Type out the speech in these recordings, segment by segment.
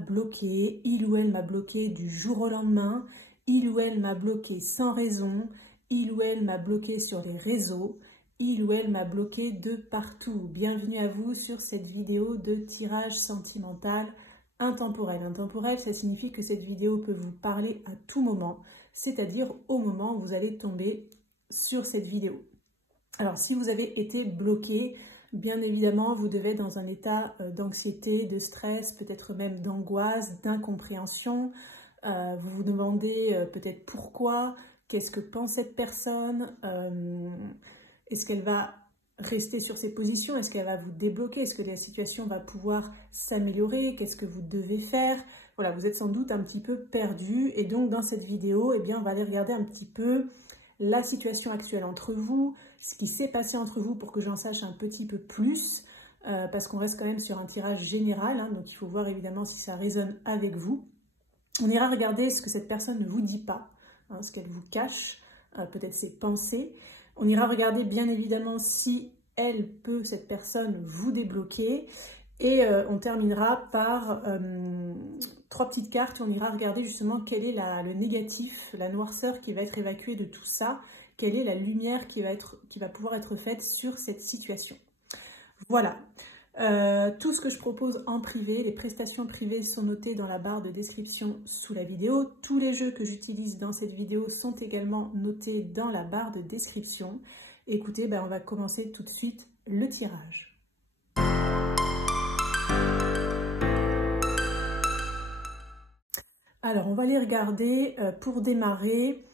bloqué, il ou elle m'a bloqué du jour au lendemain, il ou elle m'a bloqué sans raison, il ou elle m'a bloqué sur les réseaux, il ou elle m'a bloqué de partout. Bienvenue à vous sur cette vidéo de tirage sentimental intemporel. Intemporel, ça signifie que cette vidéo peut vous parler à tout moment, c'est-à-dire au moment où vous allez tomber sur cette vidéo. Alors, si vous avez été bloqué, bien évidemment, vous devez être dans un état d'anxiété, de stress, peut-être même d'angoisse, d'incompréhension. Vous vous demandez peut-être pourquoi, qu'est-ce que pense cette personne, est-ce qu'elle va rester sur ses positions, est-ce qu'elle va vous débloquer, est-ce que la situation va pouvoir s'améliorer, qu'est-ce que vous devez faire. Voilà, vous êtes sans doute un petit peu perdu et donc dans cette vidéo, eh bien, on va aller regarder un petit peu la situation actuelle entre vous, ce qui s'est passé entre vous pour que j'en sache un petit peu plus, parce qu'on reste quand même sur un tirage général, hein, donc il faut voir évidemment si ça résonne avec vous. On ira regarder ce que cette personne ne vous dit pas, hein, ce qu'elle vous cache, peut-être ses pensées. On ira regarder bien évidemment si elle peut, cette personne, vous débloquer. Et on terminera par 3 petites cartes où on ira regarder justement quel est le négatif, la noirceur qui va être évacuée de tout ça, quelle est la lumière qui va pouvoir être faite sur cette situation. Voilà, tout ce que je propose en privé, les prestations privées sont notées dans la barre de description sous la vidéo. Tous les jeux que j'utilise dans cette vidéo sont également notés dans la barre de description. Écoutez, on va commencer tout de suite le tirage. Alors, on va aller regarder pour démarrer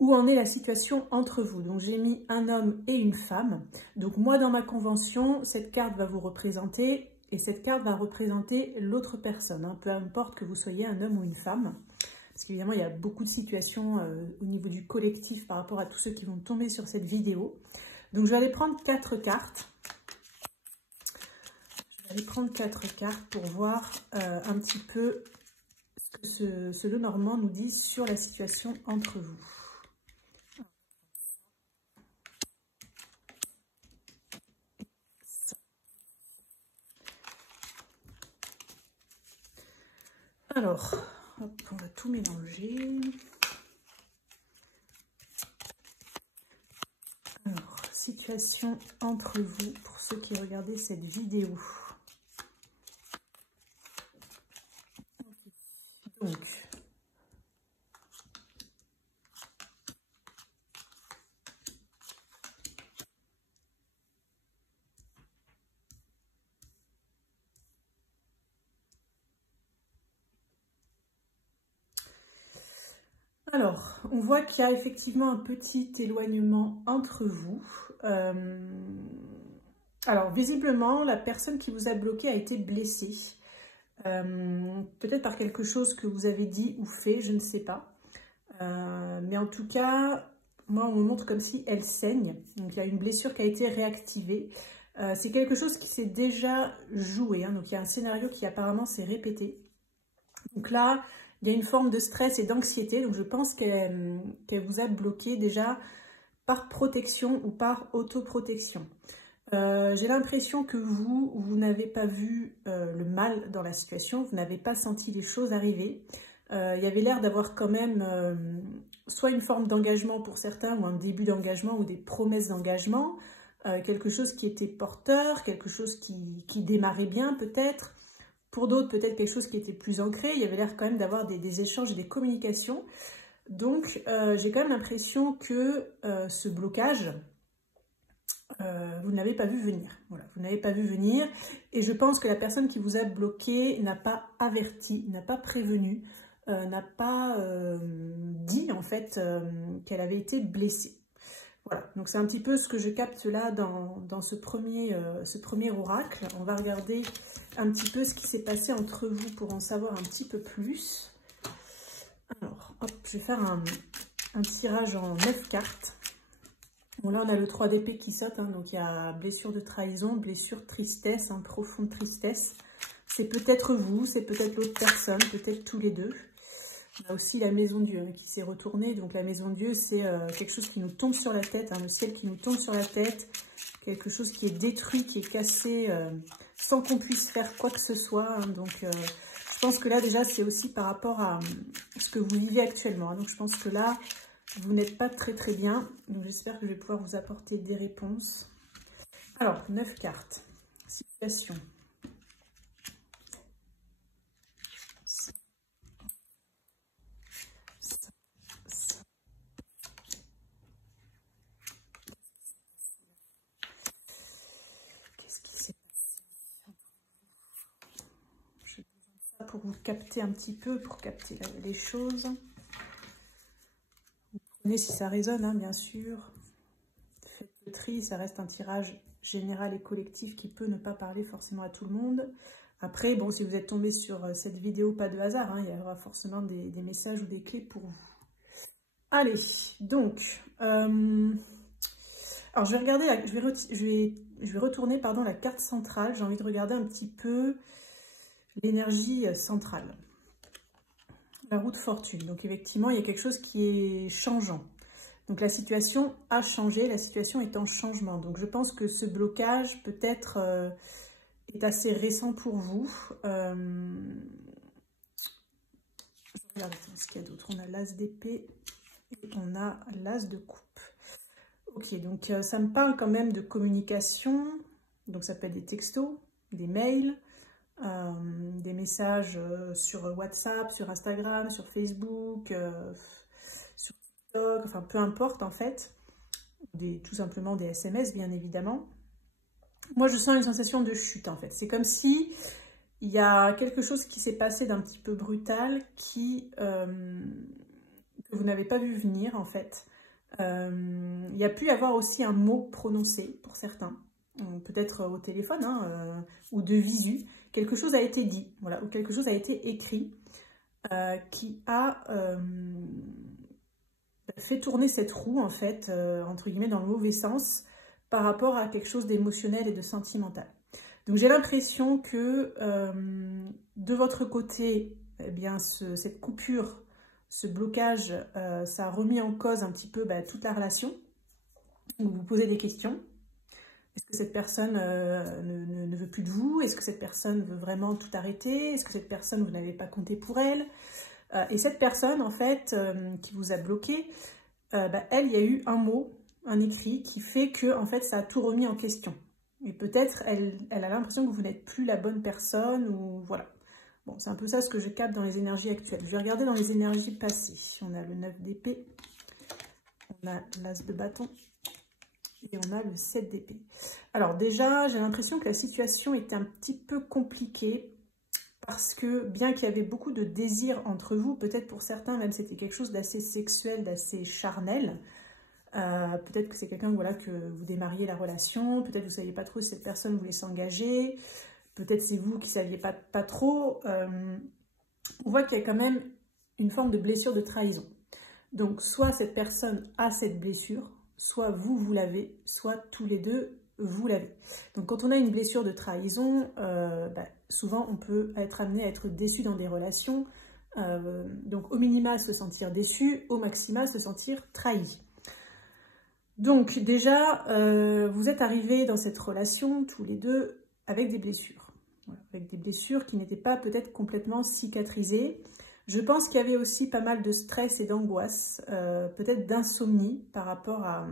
où en est la situation entre vous. Donc, j'ai mis un homme et une femme. Donc, moi, dans ma convention, cette carte va vous représenter et cette carte va représenter l'autre personne, hein, peu importe que vous soyez un homme ou une femme. Parce qu'évidemment, il y a beaucoup de situations au niveau du collectif par rapport à tous ceux qui vont tomber sur cette vidéo. Donc, je vais aller prendre 4 cartes. Je vais aller prendre 4 cartes pour voir un petit peu ce que ce Lenormand nous dit sur la situation entre vous. Alors, hop, on va tout mélanger. Alors, situation entre vous pour ceux qui regardaient cette vidéo. Donc, alors, on voit qu'il y a effectivement un petit éloignement entre vous. Alors, visiblement, la personne qui vous a bloqué a été blessée. Peut-être par quelque chose que vous avez dit ou fait, je ne sais pas. Mais en tout cas, moi, on me montre comme si elle saigne. Donc, il y a une blessure qui a été réactivée. C'est quelque chose qui s'est déjà joué. Hein, donc, il y a un scénario qui apparemment s'est répété. Donc là, il y a une forme de stress et d'anxiété. Donc, je pense qu'elle vous a bloqué déjà par protection ou par autoprotection. J'ai l'impression que vous n'avez pas vu le mal dans la situation, vous n'avez pas senti les choses arriver. Il y avait l'air d'avoir quand même soit une forme d'engagement pour certains, ou un début d'engagement, ou des promesses d'engagement, quelque chose qui était porteur, quelque chose qui démarrait bien peut-être. Pour d'autres, peut-être quelque chose qui était plus ancré. Il y avait l'air quand même d'avoir des échanges et des communications. Donc, j'ai quand même l'impression que ce blocage... vous n'avez pas vu venir. Voilà, vous n'avez pas vu venir. Et je pense que la personne qui vous a bloqué n'a pas averti, n'a pas prévenu, n'a pas dit en fait qu'elle avait été blessée. Voilà, donc c'est un petit peu ce que je capte là dans ce premier oracle. On va regarder un petit peu ce qui s'est passé entre vous pour en savoir un petit peu plus. Alors, hop, je vais faire un tirage en 9 cartes. Bon, là, on a le 3 d'épée qui saute, hein, donc il y a blessure de trahison, blessure tristesse, hein, profonde tristesse. C'est peut-être vous, c'est peut-être l'autre personne, peut-être tous les deux. On a aussi la maison Dieu hein, qui s'est retournée. Donc la maison Dieu, c'est quelque chose qui nous tombe sur la tête, hein, le ciel qui nous tombe sur la tête, quelque chose qui est détruit, qui est cassé. sans qu'on puisse faire quoi que ce soit. Hein. Donc, je pense que là, déjà, c'est aussi par rapport à ce que vous vivez actuellement. Hein. Donc, je pense que là, vous n'êtes pas très très bien. Donc, j'espère que je vais pouvoir vous apporter des réponses. Alors, 9 cartes. Situation. Pour vous capter un petit peu, pour capter les choses. Vous prenez si ça résonne, hein, bien sûr. Faites le tri, ça reste un tirage général et collectif qui peut ne pas parler forcément à tout le monde. Après, bon, si vous êtes tombé sur cette vidéo, pas de hasard, hein, il y aura forcément des messages ou des clés pour vous. Allez, donc, alors je vais regarder, je vais retourner, pardon, la carte centrale. J'ai envie de regarder un petit peu l'énergie centrale. La roue de fortune. Donc effectivement, il y a quelque chose qui est changeant. Donc la situation a changé, la situation est en changement. Donc je pense que ce blocage peut-être est assez récent pour vous. Je regarde ce qu'il y a d'autre. On a l'as d'épée et on a l'as de coupe. Ok, donc ça me parle quand même de communication. Donc ça peut être des textos, des mails. Des messages sur WhatsApp, sur Instagram, sur Facebook, sur TikTok, enfin peu importe en fait, tout simplement des SMS bien évidemment. Moi je sens une sensation de chute en fait, c'est comme si il y a quelque chose qui s'est passé d'un petit peu brutal que vous n'avez pas vu venir en fait. Il y a pu y avoir aussi un mot prononcé pour certains, peut-être au téléphone hein, ou de visu. Quelque chose a été dit, voilà, ou quelque chose a été écrit qui a fait tourner cette roue, en fait, entre guillemets, dans le mauvais sens, par rapport à quelque chose d'émotionnel et de sentimental. Donc j'ai l'impression que de votre côté, eh bien, cette coupure, ce blocage, ça a remis en cause un petit peu toute la relation. Vous vous posez des questions. Est-ce que cette personne ne veut plus de vous? Est-ce que cette personne veut vraiment tout arrêter? Est-ce que cette personne, vous n'avez pas compté pour elle? Et cette personne, en fait, qui vous a bloqué, elle, il y a eu un mot, un écrit, qui fait que, en fait, ça a tout remis en question. Et peut-être, elle a l'impression que vous n'êtes plus la bonne personne, ou voilà. Bon, c'est un peu ça ce que je capte dans les énergies actuelles. Je vais regarder dans les énergies passées. On a le 9 d'épée, on a l'as de bâton. Et on a le 7 d'épée. Alors déjà, j'ai l'impression que la situation est un petit peu compliquée parce que bien qu'il y avait beaucoup de désir entre vous, peut-être pour certains même c'était quelque chose d'assez sexuel, d'assez charnel. Peut-être que c'est quelqu'un voilà, que vous démarriez la relation, peut-être que vous ne saviez pas trop si cette personne voulait s'engager, peut-être c'est vous qui ne saviez pas trop. On voit qu'il y a quand même une forme de blessure de trahison. Donc soit cette personne a cette blessure, soit vous l'avez, soit tous les deux, vous l'avez. Donc quand on a une blessure de trahison, souvent on peut être amené à être déçu dans des relations. Donc au minima se sentir déçu, au maxima se sentir trahi. Donc déjà, vous êtes arrivés dans cette relation tous les deux avec des blessures. Voilà, avec des blessures qui n'étaient pas peut-être complètement cicatrisées. Je pense qu'il y avait aussi pas mal de stress et d'angoisse, peut-être d'insomnie par rapport à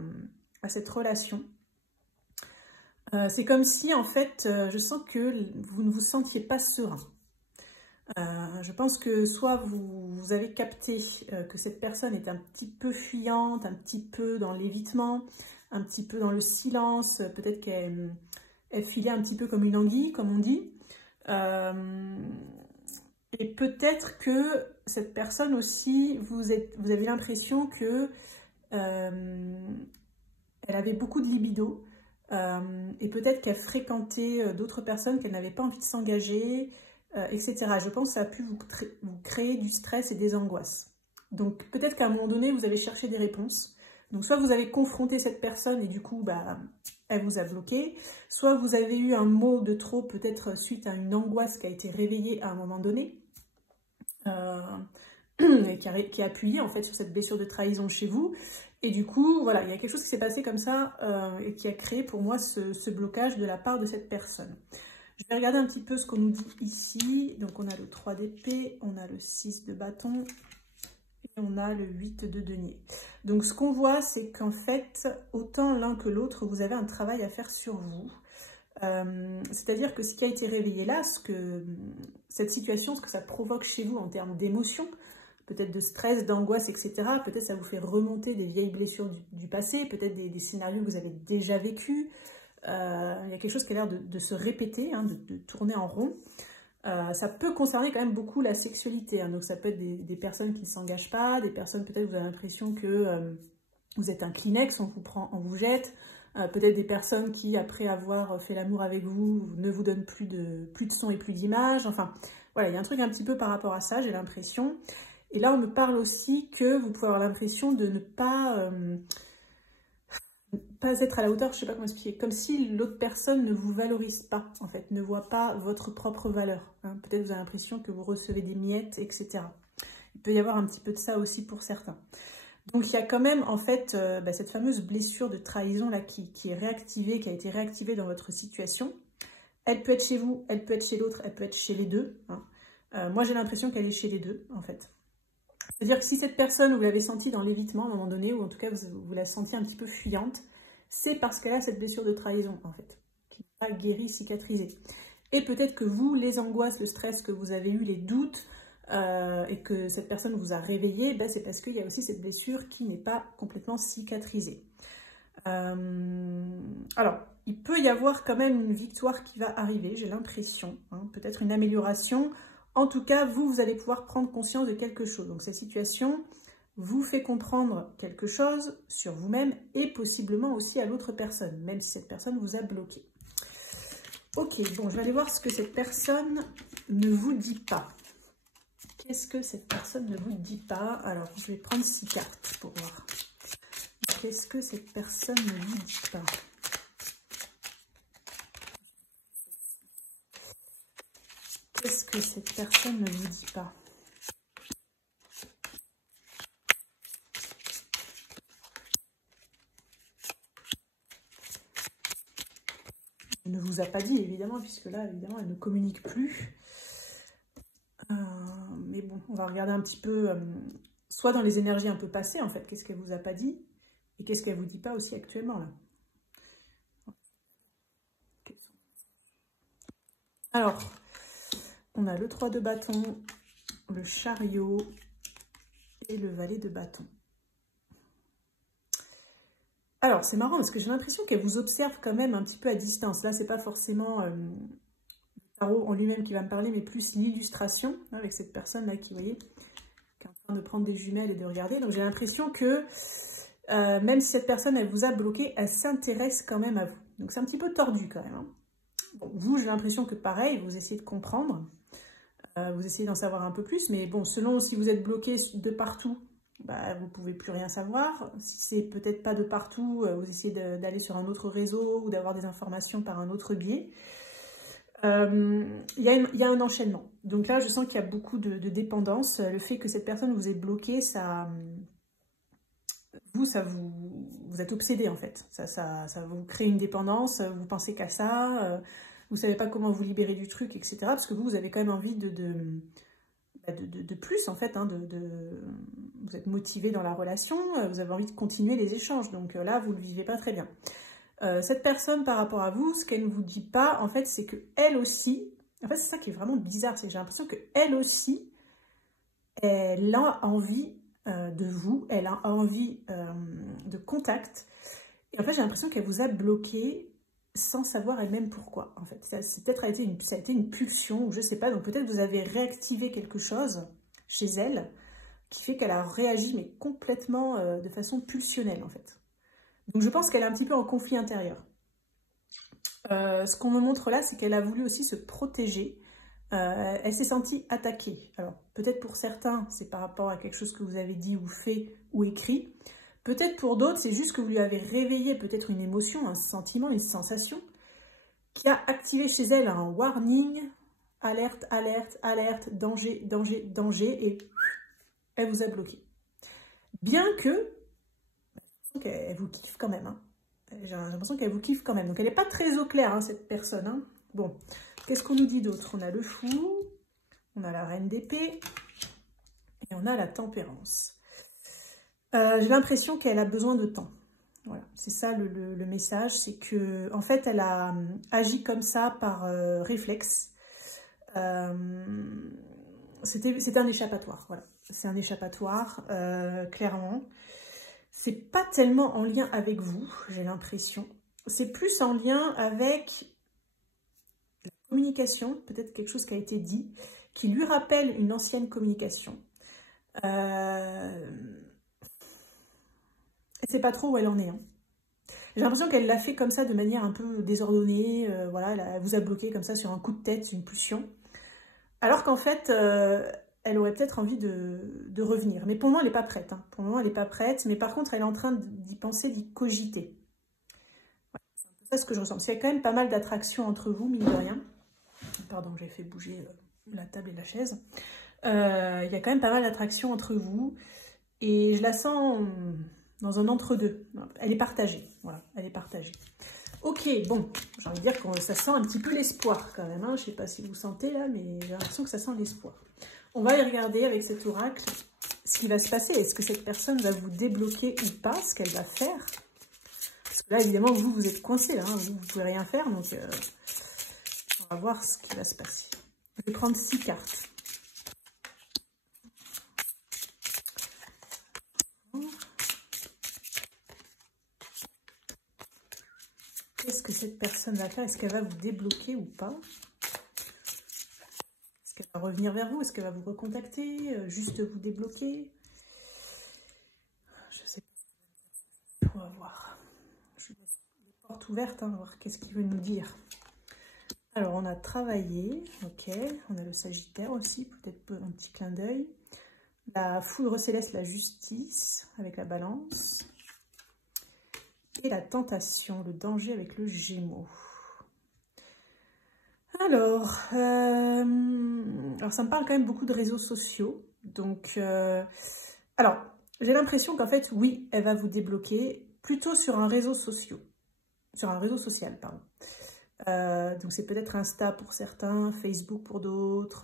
cette relation. C'est comme si, en fait, je sens que vous ne vous sentiez pas serein. Je pense que soit vous avez capté que cette personne est un petit peu fuyante, un petit peu dans l'évitement, un petit peu dans le silence, peut-être qu'elle filait un petit peu comme une anguille, comme on dit. Et peut-être que cette personne aussi, vous avez l'impression que elle avait beaucoup de libido et peut-être qu'elle fréquentait d'autres personnes, qu'elle n'avait pas envie de s'engager, etc. Je pense que ça a pu vous créer du stress et des angoisses. Donc peut-être qu'à un moment donné, vous allez chercher des réponses. Donc soit vous avez confronté cette personne et du coup, elle vous a bloqué. Soit vous avez eu un mot de trop, peut-être suite à une angoisse qui a été réveillée à un moment donné. Et qui a appuyé en fait sur cette blessure de trahison chez vous. Et du coup, voilà, il y a quelque chose qui s'est passé comme ça et qui a créé pour moi ce blocage de la part de cette personne. Je vais regarder un petit peu ce qu'on nous dit ici. Donc, on a le 3 d'épée, on a le 6 de bâton et on a le 8 de denier. Donc, ce qu'on voit, c'est qu'en fait, autant l'un que l'autre, vous avez un travail à faire sur vous. C'est-à-dire que ce qui a été réveillé là, cette situation, ce que ça provoque chez vous en termes d'émotions, peut-être de stress, d'angoisse, etc. Peut-être ça vous fait remonter des vieilles blessures du passé, peut-être des scénarios que vous avez déjà vécus. Il y a quelque chose qui a l'air de se répéter, hein, de tourner en rond. Ça peut concerner quand même beaucoup la sexualité. Hein, donc ça peut être des personnes qui ne s'engagent pas, des personnes peut-être vous avez l'impression que vous êtes un Kleenex, on vous prend, on vous jette. Peut-être des personnes qui, après avoir fait l'amour avec vous, ne vous donnent plus de son et plus d'image. Enfin, voilà, il y a un truc un petit peu par rapport à ça, j'ai l'impression. Et là, on me parle aussi que vous pouvez avoir l'impression de ne pas être à la hauteur, je ne sais pas comment expliquer, comme si l'autre personne ne vous valorise pas, en fait, ne voit pas votre propre valeur. Hein. Peut-être vous avez l'impression que vous recevez des miettes, etc. Il peut y avoir un petit peu de ça aussi pour certains. Donc, il y a quand même, en fait, cette fameuse blessure de trahison là qui est réactivée, qui a été réactivée dans votre situation. Elle peut être chez vous, elle peut être chez l'autre, elle peut être chez les deux. Hein. Moi, j'ai l'impression qu'elle est chez les deux, en fait. C'est-à-dire que si cette personne, vous l'avez sentie dans l'évitement à un moment donné, ou en tout cas, vous la sentiez un petit peu fuyante, c'est parce qu'elle a cette blessure de trahison, en fait, qui n'est pas guérie, cicatrisée. Et peut-être que vous, les angoisses, le stress que vous avez eu, les doutes, et que cette personne vous a réveillé, ben c'est parce qu'il y a aussi cette blessure qui n'est pas complètement cicatrisée. Alors, il peut y avoir quand même une victoire qui va arriver, j'ai l'impression, hein, peut-être une amélioration. En tout cas, vous allez pouvoir prendre conscience de quelque chose. Donc, cette situation vous fait comprendre quelque chose sur vous-même et possiblement aussi à l'autre personne, même si cette personne vous a bloqué. Ok, bon, je vais aller voir ce que cette personne ne vous dit pas. Qu'est-ce que cette personne ne vous dit pas? Alors, je vais prendre 6 cartes pour voir. Qu'est-ce que cette personne ne vous dit pas? Qu'est-ce que cette personne ne vous dit pas? Elle ne vous a pas dit, évidemment, puisque là, évidemment, elle ne communique plus. Mais bon, on va regarder un petit peu, soit dans les énergies un peu passées, en fait, qu'est-ce qu'elle vous a pas dit, et qu'est-ce qu'elle vous dit pas aussi actuellement, là. Alors, on a le 3 de bâton, le chariot et le valet de bâton. Alors, c'est marrant parce que j'ai l'impression qu'elle vous observe quand même un petit peu à distance. Là, c'est pas forcément le tarot en lui-même qui va me parler, mais plus l'illustration, hein, avec cette personne-là qui, vous voyez, qui est en train de prendre des jumelles et de regarder. Donc, j'ai l'impression que même si cette personne, elle vous a bloqué, elle s'intéresse quand même à vous. Donc, c'est un petit peu tordu quand même. Hein. Bon, vous, j'ai l'impression que pareil, vous essayez de comprendre. Vous essayez d'en savoir un peu plus. Mais bon, selon si vous êtes bloqué de partout, bah, vous ne pouvez plus rien savoir. Si c'est peut-être pas de partout, vous essayez d'aller sur un autre réseau ou d'avoir des informations par un autre biais. Il y a un enchaînement. Donc là, je sens qu'il y a beaucoup de dépendance. Le fait que cette personne vous ait bloqué, vous êtes obsédé en fait. Ça vous crée une dépendance, vous pensez qu'à ça, vous ne savez pas comment vous libérer du truc, etc. Parce que vous avez quand même envie de plus en fait, hein, vous êtes motivé dans la relation, vous avez envie de continuer les échanges, donc là vous ne le vivez pas très bien. Cette personne par rapport à vous, ce qu'elle ne vous dit pas en fait, c'est qu'elle aussi, en fait c'est ça qui est vraiment bizarre, c'est que j'ai l'impression qu'elle aussi, elle a envie de vous, elle a envie de contact, et en fait j'ai l'impression qu'elle vous a bloqué sans savoir elle-même pourquoi, en fait. Ça a été une pulsion, ou je sais pas, donc peut-être vous avez réactivé quelque chose chez elle, qui fait qu'elle a réagi, mais complètement de façon pulsionnelle, en fait. Donc je pense qu'elle est un petit peu en conflit intérieur. Ce qu'on me montre là, c'est qu'elle a voulu aussi se protéger. Elle s'est sentie attaquée. Alors, peut-être pour certains, c'est par rapport à quelque chose que vous avez dit ou fait ou écrit. Peut-être pour d'autres, c'est juste que vous lui avez réveillé peut-être une émotion, un sentiment, une sensation qui a activé chez elle un warning, alerte, alerte, alerte, danger, danger, danger, et elle vous a bloqué. Bien que, elle vous kiffe quand même, hein. J'ai l'impression qu'elle vous kiffe quand même. Donc elle n'est pas très au clair, hein, cette personne. Hein. Bon, Qu'est-ce qu'on nous dit d'autre? On a le fou, on a la reine d'épée et on a la tempérance. J'ai l'impression qu'elle a besoin de temps. Voilà, c'est ça le message, c'est que en fait elle a agi comme ça par réflexe. C'était un échappatoire, voilà. C'est un échappatoire, clairement. C'est pas tellement en lien avec vous, j'ai l'impression. C'est plus en lien avec la communication, peut-être quelque chose qui a été dit, qui lui rappelle une ancienne communication. Elle sait pas trop où elle en est. Hein. J'ai l'impression qu'elle l'a fait comme ça de manière un peu désordonnée. Voilà, elle vous a bloqué comme ça sur un coup de tête, une pulsion. Alors qu'en fait, elle aurait peut-être envie de revenir. Mais pour le moment, elle n'est pas prête. Hein. Pour le moment, elle n'est pas prête. Mais par contre, elle est en train d'y penser, d'y cogiter. Ouais, c'est un peu ça ce que je ressens. Parce qu'il y a quand même pas mal d'attractions entre vous, mine de rien. Pardon, j'ai fait bouger la table et la chaise. Il y a quand même pas mal d'attractions entre vous. Et je la sens dans un entre-deux. Elle est partagée. Voilà, elle est partagée. Ok, bon, j'ai envie de dire que ça sent un petit peu l'espoir quand même. Hein. Je ne sais pas si vous sentez là, mais j'ai l'impression que ça sent l'espoir. On va y regarder avec cet oracle ce qui va se passer. Est-ce que cette personne va vous débloquer ou pas, ce qu'elle va faire? Parce que là, évidemment, vous êtes coincé, là, hein, vous ne pouvez rien faire. Donc, on va voir ce qui va se passer. Je vais prendre 6 cartes. Qu'est-ce que cette personne va faire? Est-ce qu'elle va vous débloquer ou pas? Est-ce qu'elle va revenir vers vous? Est-ce qu'elle va vous recontacter? Juste vous débloquer? Je sais pas. On va voir. Je laisse les portes ouvertes, hein, on va voir qu'est-ce qu'il veut nous dire. Alors, on a travaillé, ok. On a le Sagittaire aussi, peut-être un petit clin d'œil. La foudre céleste, la justice, avec la balance. Et la tentation, le danger avec le Gémeaux. Alors, ça me parle quand même beaucoup de réseaux sociaux. Donc, alors, j'ai l'impression qu'en fait, oui, elle va vous débloquer plutôt sur un réseau social. Sur un réseau social, pardon. Donc, c'est peut-être Insta pour certains, Facebook pour d'autres,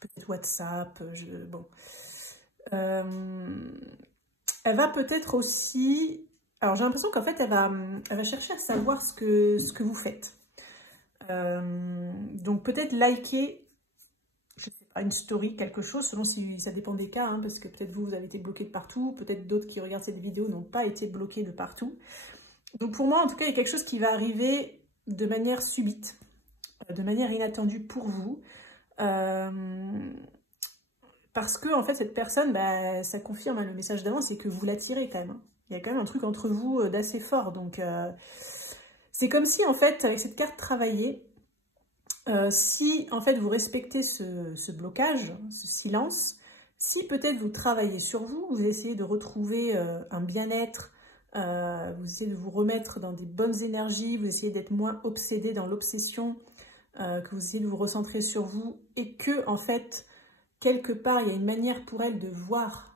peut-être WhatsApp, bon. Elle va peut-être aussi... Alors, j'ai l'impression qu'en fait, elle va chercher à savoir ce que vous faites. Donc, peut-être liker, je sais pas, une story, quelque chose, selon si ça dépend des cas, hein, parce que peut-être vous avez été bloqué de partout, peut-être d'autres qui regardent cette vidéo n'ont pas été bloqués de partout. Donc, pour moi, en tout cas, il y a quelque chose qui va arriver de manière subite, de manière inattendue pour vous. Parce que, en fait, cette personne, bah, ça confirme hein, le message d'avant, c'est que vous l'attirez quand même. Hein. Il y a quand même un truc entre vous d'assez fort. Donc, c'est comme si, en fait, avec cette carte travaillée, si, en fait, vous respectez ce blocage, ce silence, si peut-être vous travaillez sur vous, vous essayez de retrouver un bien-être, vous essayez de vous remettre dans des bonnes énergies, vous essayez d'être moins obsédé dans l'obsession, que vous essayez de vous recentrer sur vous, et que, en fait, quelque part, il y a une manière pour elle de voir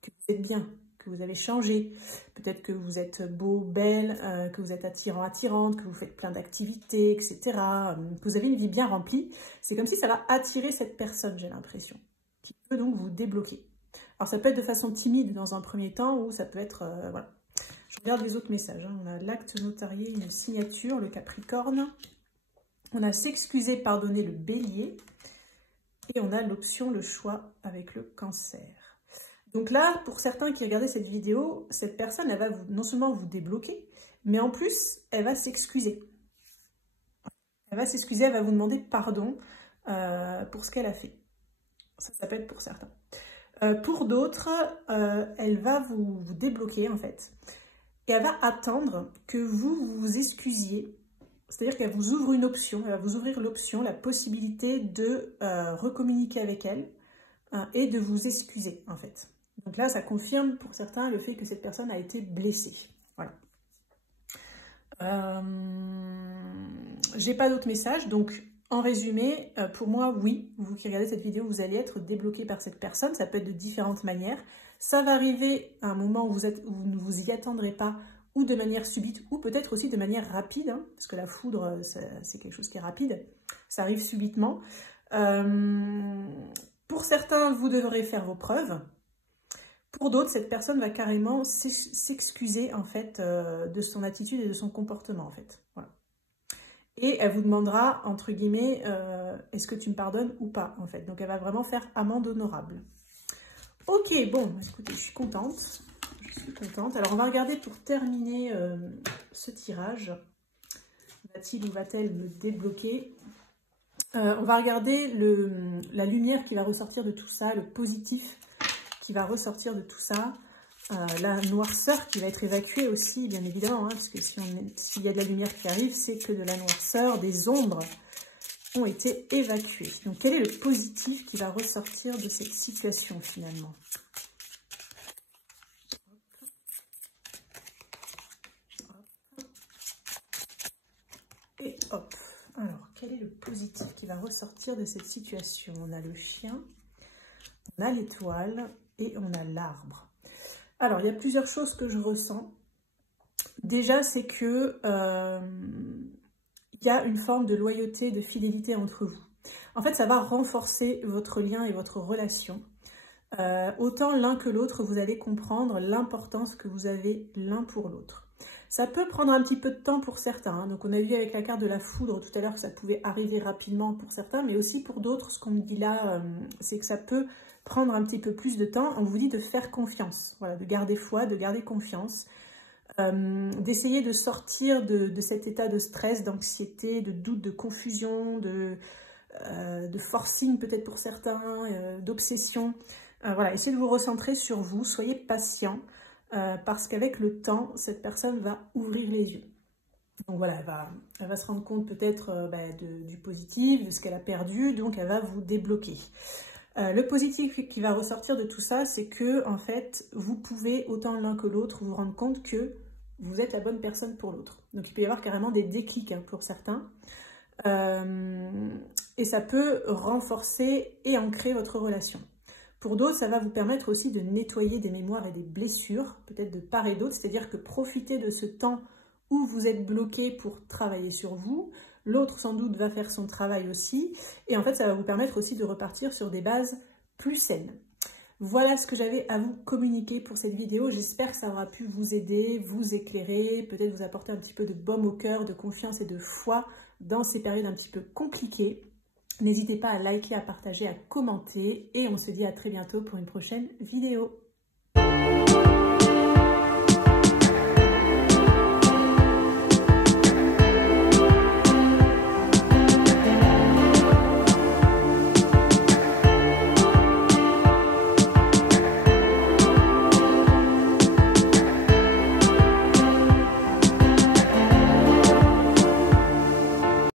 que vous êtes bien, que vous avez changé, peut-être que vous êtes beau, belle, que vous êtes attirant, attirante, que vous faites plein d'activités, etc., que vous avez une vie bien remplie. C'est comme si ça va attirer cette personne, j'ai l'impression, qui peut donc vous débloquer. Alors ça peut être de façon timide dans un premier temps, ou ça peut être, voilà. Je regarde les autres messages. Hein. On a l'acte notarié, une signature, le Capricorne. On a s'excuser, pardonner, le Bélier. Et on a l'option, le choix avec le Cancer. Donc là, pour certains qui regardaient cette vidéo, cette personne, elle va non seulement vous débloquer, mais en plus, elle va s'excuser. Elle va s'excuser, elle va vous demander pardon pour ce qu'elle a fait. Ça peut être pour certains. Pour d'autres, elle va vous débloquer, en fait. Et elle va attendre que vous vous excusiez. C'est-à-dire qu'elle vous ouvre une option, elle va vous ouvrir l'option, la possibilité de recommuniquer avec elle et de vous excuser, en fait. Donc là, ça confirme pour certains le fait que cette personne a été blessée. Voilà. J'ai pas d'autres messages, donc en résumé, pour moi, oui, vous qui regardez cette vidéo, vous allez être débloqué par cette personne. Ça peut être de différentes manières. Ça va arriver à un moment où vous ne vous y attendrez pas, ou de manière subite, ou peut-être aussi de manière rapide, hein, parce que la foudre, c'est quelque chose qui est rapide, ça arrive subitement. Pour certains, vous devrez faire vos preuves. Pour d'autres, cette personne va carrément s'excuser en fait de son attitude et de son comportement en fait. Voilà. Et elle vous demandera, entre guillemets, est-ce que tu me pardonnes ou pas en fait. Donc elle va vraiment faire amende honorable. Ok, bon, écoutez, je suis contente. Alors on va regarder pour terminer ce tirage. Va-t-il ou va-t-elle me débloquer? On va regarder la lumière qui va ressortir de tout ça, le positif qui va ressortir de tout ça, la noirceur qui va être évacuée aussi, bien évidemment, hein, parce que s'il y a de la lumière qui arrive, c'est que de la noirceur, des ombres ont été évacuées. Donc quel est le positif qui va ressortir de cette situation finalement? Et hop, alors quel est le positif qui va ressortir de cette situation? On a le chien, on a l'étoile et on a l'arbre. Alors, il y a plusieurs choses que je ressens. Déjà, c'est que il y a une forme de loyauté, de fidélité entre vous. En fait, ça va renforcer votre lien et votre relation. Autant l'un que l'autre, vous allez comprendre l'importance que vous avez l'un pour l'autre. Ça peut prendre un petit peu de temps pour certains. Hein. Donc, on a vu avec la carte de la foudre tout à l'heure que ça pouvait arriver rapidement pour certains, mais aussi pour d'autres, ce qu'on me dit là, c'est que ça peut prendre un petit peu plus de temps. On vous dit de faire confiance, voilà, de garder foi, de garder confiance, d'essayer de sortir de cet état de stress, d'anxiété, de doute, de confusion, de forcing peut-être pour certains, d'obsession. Voilà, essayez de vous recentrer sur vous, soyez patient. Parce qu'avec le temps, cette personne va ouvrir les yeux. Donc voilà, elle va se rendre compte peut-être du positif, de ce qu'elle a perdu, donc elle va vous débloquer. Le positif qui va ressortir de tout ça, c'est que en fait, vous pouvez autant l'un que l'autre vous rendre compte que vous êtes la bonne personne pour l'autre. Donc il peut y avoir carrément des déclics hein, pour certains. Et ça peut renforcer et ancrer votre relation. Pour d'autres, ça va vous permettre aussi de nettoyer des mémoires et des blessures, peut-être de part et d'autre, c'est-à-dire que profitez de ce temps où vous êtes bloqué pour travailler sur vous. L'autre, sans doute, va faire son travail aussi. Et en fait, ça va vous permettre aussi de repartir sur des bases plus saines. Voilà ce que j'avais à vous communiquer pour cette vidéo. J'espère que ça aura pu vous aider, vous éclairer, peut-être vous apporter un petit peu de baume au cœur, de confiance et de foi dans ces périodes un petit peu compliquées. N'hésitez pas à liker, à partager, à commenter et on se dit à très bientôt pour une prochaine vidéo.